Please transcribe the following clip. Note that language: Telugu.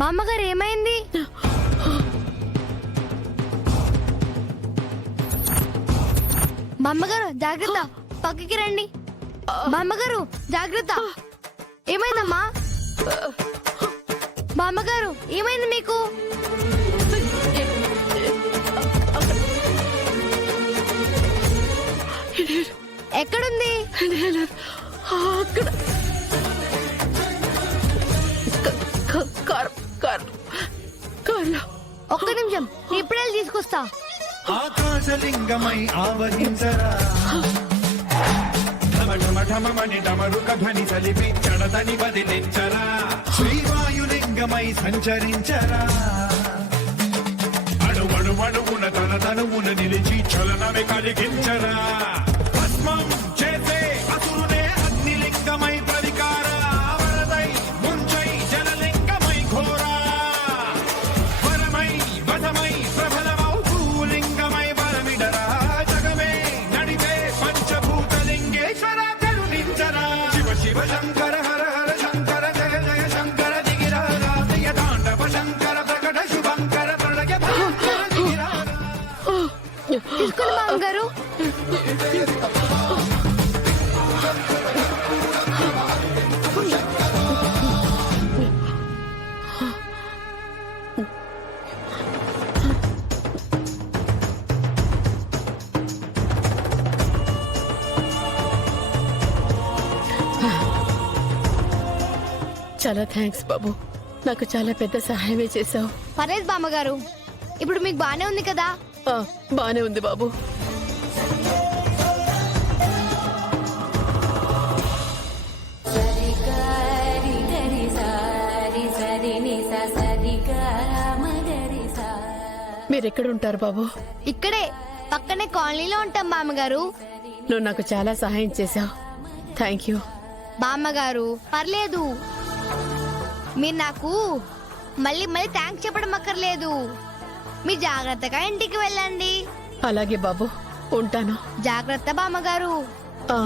బామ్మగారు ఏమైంది? బామ్మగారు జాగ్రత్త, పక్కకి రండి. బామ్మగారు జాగ్రత్త. ఏమైందమ్మా? బామ్మగారు ఏమైంది మీకు? ఎక్కడుంది? ఒక్క నిమిషం, ఇప్పుడే తీసుకొస్తా. ఆకాశలింగమై ఆవహించరా, ఢమఢమఢమమని డమరుక ధ్వని సలిపి చడదని వదిలించరా, శ్రీవాయులింగమై సంచరించరా, అణువణువున తన తనువున నిలిచి చలనమే కలిగించరా, భస్మం చేసే అసురునే అగ్నిలింగమై ప్రతికార, వరదై ముంచై జలలింగమై ఘోరా, వరమై వధమై ప్రబలమౌ భూలింగమై బలమిడరా, జగమే నడిపే పంచభూతలింగేశ్వర కరుణించరా, శివ శివ శంకర హర హర శంకర జయ జయ శంకర దిగిరాగా, ప్రియ తాండవ శంకర ప్రకట శుభంకర ప్రళయ భయంకర దిగిరాగా. తీసుకుని బామ్మగారు. చాలా థ్యాంక్స్ బాబు, నాకు చాలా పెద్ద సహాయమే చేశావు. పర్లేదు బామ్మగారు, ఇప్పుడు మీకు బానే ఉంది కదా? బానే ఉంది బాబు. మీరెక్కడ ఉంటారు బాబు? ఇక్కడే పక్కనే కాలనీలో ఉంటాం బామ్మగారు. నువ్వు నాకు చాలా సహాయం చేశావు, థ్యాంక్ యూ. బామ్మగారు పర్లేదు, మీరు నాకు మళ్ళీ మళ్ళీ థ్యాంక్స్ చెప్పడం అక్కర్లేదు. మీరు జాగ్రత్తగా ఇంటికి వెళ్ళండి. అలాగే బాబు, ఉంటాను. జాగ్రత్త బామ్మగారు. ఆ